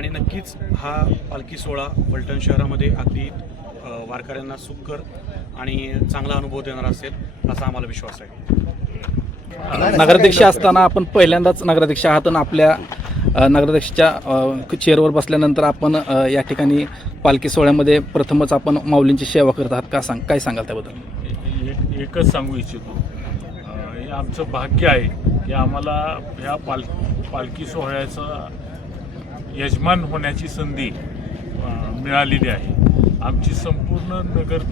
आणि नक्कीच हा पालखी सोहळा फलटण शहरामध्ये अगदी वारकऱ्यांना सुखकर आणि चांगला अनुभव देणार असेल असा आम्हाला विश्वास आहे. नगराध्यक्ष असताना आपण पहिल्यांदाच नगराध्यक्ष आहात आणि आपल्या नगराध्यक्षाच्या चेअरवर बसल्यानंतर आपण या ठिकाणी पालखी सोहळ्यामध्ये प्रथमच आपण माऊलींची सेवा करत आहात. काय सांगाल त्याबद्दल? एकच सांगू इच्छितो, हे आमचं भाग्य आहे की आम्हाला ह्या पालखी सोहळ्याचा यजमान होण्याची संधी मिळालेली आहे. आमची संपूर्ण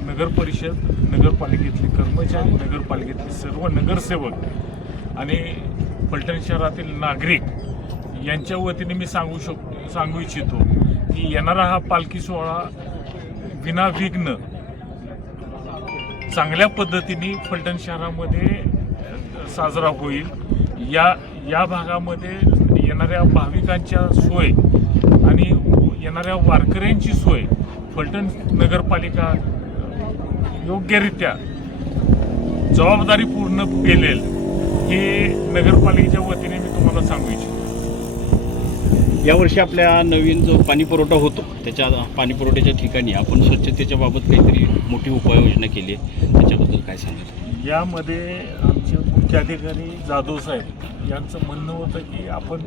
नगर परिषद, नगरपालिकेतले कर्मचारी, नगरपालिकेतले सर्व नगरसेवक आणि फलटण शहरातील नागरिक यांच्या वतीने मी सांगू इच्छितो की येणारा हा पालखी सोहळा विनाविघ्न चांगल्या पद्धतीने फलटण शहरामध्ये साजरा होईल. या भागामध्ये येणाऱ्या भाविकांच्या सोय आणि येणाऱ्या वारकऱ्यांची सोय फलटण नगरपालिका योग्यरित्या जबाबदारीपूर्ण पेलेल हे नगरपालिकेच्या वतीने मी तुम्हाला सांगू इच्छितो. यावर्षी आपल्या नवीन जो पाणी पुरवठा होतो त्याच्या पाणी पुरवठ्याच्या ठिकाणी आपण स्वच्छतेच्या बाबत काहीतरी मोठी उपाययोजना केली आहे, त्याच्याबद्दल काय सांगाल? यामध्ये आमचे मुख्याधिकारी जाधव साहेब यांचं म्हणणं होतं की आपण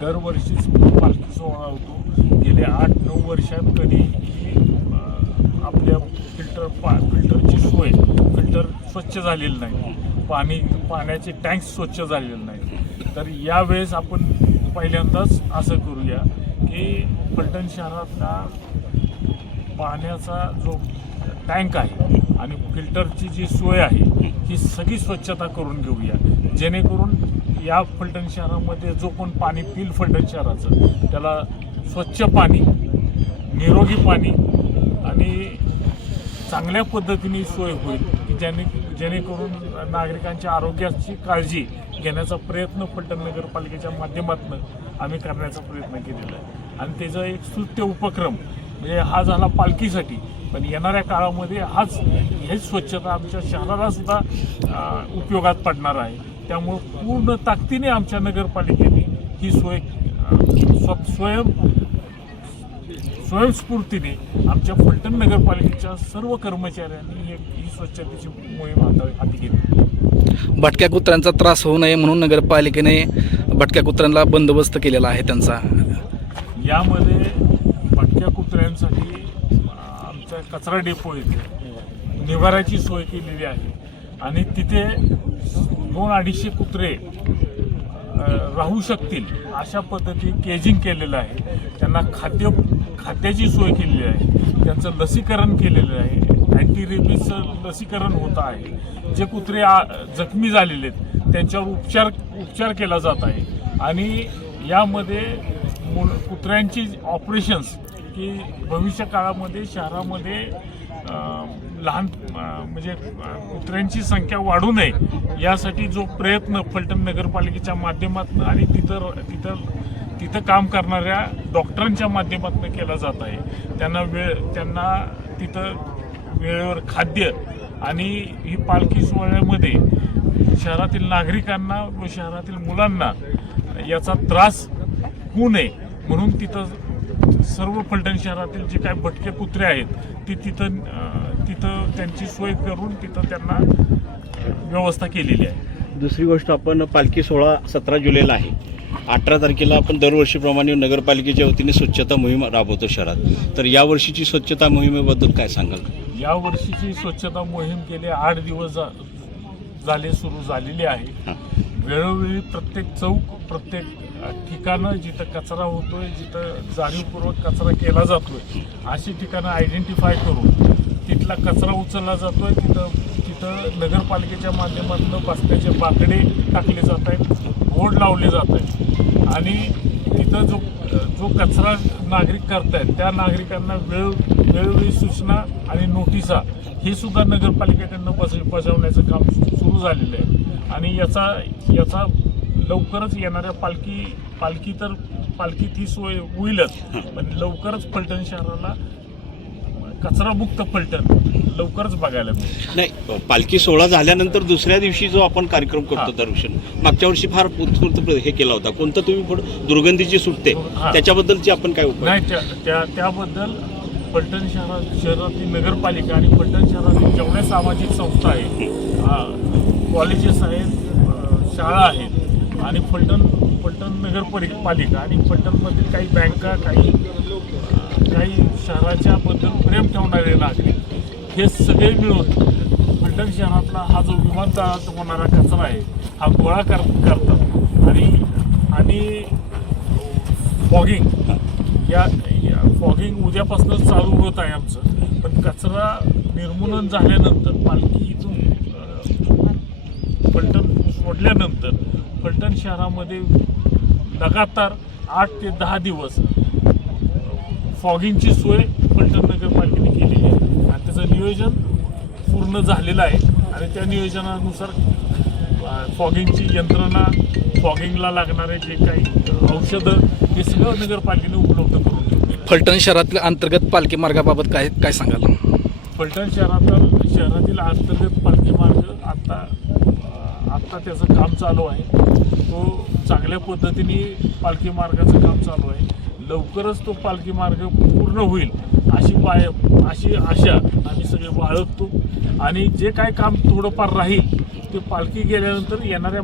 दरवर्षीच पालखी सोहळा होतो. गेले 8-9 वर्षात कधीही आपल्या फिल्टरची सोय, फिल्टर स्वच्छ झालेलं नाही, पाण्याचे टँक्स स्वच्छ झालेले नाही. तर यावेळेस आपण पहिल्यांदाच असं करूया की फलटण शहरातला पाण्याचा जो टँक आहे आणि फिल्टरची जी सोय आहे ही सगळी स्वच्छता करून घेऊया, जेणेकरून या फलटण शहरामध्ये जो कोण पाणी पिल फलटण शहराचं त्याला स्वच्छ पाणी, निरोगी पाणी आणि चांगल्या पद्धतीने सोय होईल की जेणेकरून नागरिकांच्या आरोग्याची काळजी घेण्याचा प्रयत्न फलटण नगरपालिकेच्या माध्यमातून आम्ही करण्याचा प्रयत्न केलेला आहे. आणि त्याचा एक स्तुत्य उपक्रम म्हणजे हा झाला पालखीसाठी, पण येणाऱ्या काळामध्ये हेच स्वच्छता आमच्या शहराला सुद्धा उपयोगात पडणार आहे. त्यामुळं पूर्ण ताकदीने आमच्या नगरपालिकेने ही सोय स्वयंस्फूर्तीने आमच्या फलटण नगरपालिकेच्या सर्व कर्मचाऱ्यांनी ही स्वच्छतेची मोहीम हाती घेतली. भटक्या कुत्र्यांचा त्रास होऊ नये म्हणून नगरपालिकेने भटक्या कुत्र्यांना बंदोबस्त केलेला आहे त्यांचा. यामध्ये भटक्या कुत्र्यांसाठी आमचा कचरा डेपो येथे निवाऱ्याची सोय केलेली आहे आणि तिथे 200-250 कुत्रे राहू शकतील अशा पद्धती केजिंग केलेलं आहे. त्यांना खाद्याची सोय केलेली आहे, त्यांचं लसीकरण केलेलं आहे, अँटी-रेबीजचं लसीकरण होत आहे. जे कुत्रे जखमी झालेले आहेत त्यांच्यावर उपचार केला जात आहे. आणि यामध्ये कुत्र्यांची ऑपरेशन्स की भविष्य काळामध्ये शहरामध्ये लहान म्हणजे कुत्र्यांची संख्या वाढू नये यासाठी जो प्रयत्न फलटण नगरपालिकेच्या माध्यमातून आणि तिथं काम करणाऱ्या डॉक्टरांच्या माध्यमातून केला जात आहे. त्यांना तिथं वेळेवर खाद्य आणि ही पालखी सोहळ्यामध्ये शहरातील नागरिकांना व शहरातील मुलांना याचा त्रास होऊ नये म्हणून तिथं सर्व फलटण शहरातील जे काही भटके कुत्रे आहेत तिथं त्यांची सोय करून तिथं त्यांना व्यवस्था केलेली आहे. दुसरी गोष्ट, आपण पालखी सोहळा 17 जुलैला आहे. 18 तारखेला आपण दरवर्षीप्रमाणे नगरपालिकेच्या वतीने स्वच्छता मोहीम राबवतो शहरात. तर यावर्षीची स्वच्छता मोहिमेबद्दल काय सांगाल? यावर्षीची स्वच्छता मोहीम गेले 8 दिवस झाले सुरू झालेली आहे. वेळोवेळी प्रत्येक चौक, प्रत्येक ठिकाणं जिथं कचरा होतोय, जिथं जाणीवपूर्वक कचरा केला जातोय अशी ठिकाणं आयडेंटिफाय करून तिथला कचरा उचलला जातोय. तिथं नगरपालिकेच्या माध्यमातून बसण्याचे बाकडे टाकले जात आहेत, बोर्ड लावले जात आहेत आणि तिथं जो कचरा नागरिक करतायत त्या नागरिकांना वेळोवेळी सूचना आणि नोटिसा हे सुद्धा नगरपालिकेकडनं बजावण्याचं काम सुरू झालेलं आहे. आणि याचा लवकरच येणाऱ्या पालखीत ही सोय होईलच, पण लवकरच फलटण शहराला कचरामुक्त फलटण लवकरच बघायला मिळेल. नाही, पालखी सोहळा झाल्यानंतर दुसऱ्या दिवशी जो आपण कार्यक्रम करतो दरवर्षी, मागच्या वर्षी फार उत्स्फूर्त हे केला होता. कोणतं तुम्ही पुढं दुर्गंधीची सुटते हां. त्याच्याबद्दलची आपण काय उपाय? नाही, त्याबद्दल फलटण शहरातील नगरपालिका आणि फलटण शहरातील जेवढ्या सामाजिक संस्था आहेत, कॉलेजेस आहेत, शाळा आहेत आणि फलटण नगरपालिका आणि फलटणमधील काही बँका, काही शहराच्या बद्दल प्रेम ठेवणारे नागरिक हे सगळे मिळून फलटण शहरातला हा जो विमानतळात होणारा कचरा आहे हा गोळा करतात आणि फॉगिंग या फॉगिंग उद्यापासूनच चालू होत आहे आमचं. पण कचरा निर्मूलन झाल्यानंतर पालखी इथून फलटण सोडल्यानंतर फलटण शहरामध्ये लगातार 8 ते 10 दिवस फॉगिंगची सोय फलटण नगरपालिकेने केलेली आहे आणि त्याचं नियोजन पूर्ण झालेलं आहे आणि त्या नियोजनानुसार फॉगिंगची यंत्रणा, फॉगिंगला लागणारे जे काही औषधं हे सगळं नगरपालिकेने उपलब्ध करून ठेवले. फलटण शहरातल्या अंतर्गत पालखी मार्गाबाबत काय सांगाल? फलटण शहरातील अंतर्गत पालखी मार्ग आत्ता त्याचं काम चालू आहे. तो चांगल्या पद्धतीने पालखी मार्गाचं काम चालू आहे. लवकरच तो पालखी मार्ग पूर्ण होईल अशी आशा आम्ही सगळे बाळगतो आणि जे काय काम थोडंफार राहील ते पालखी गेल्यानंतर येणाऱ्या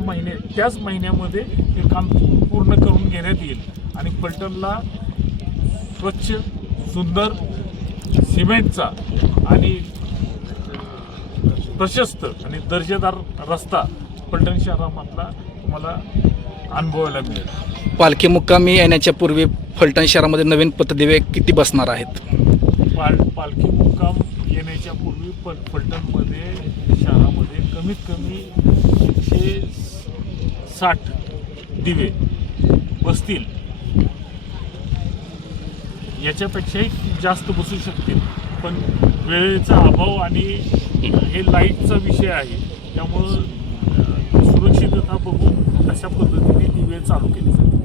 त्याच महिन्यामध्ये हे काम पूर्ण करून घेण्यात येईल आणि फलटणला स्वच्छ, सुंदर, सिमेंटचा आणि प्रशस्त आणि दर्जेदार रस्ता फलटण शहरामधला तुम्हाला अनुभवायला मिळेल. पालखी मुक्कामी येण्याच्या पूर्वी फलटण शहरामध्ये नवीन पथदिवे किती बसणार आहेत? पालखी मुक्काम येण्याच्या पूर्वी फलटणमध्ये शहरामध्ये कमीत कमी 160 दिवे बसतील. याच्यापेक्षाही जास्त बसू शकतील, पण वेळेचा अभाव आणि हे लाईटचा विषय आहे त्यामुळं सुरक्षितता बघून अशा पद्धतीने दिवे चालू केले जातील.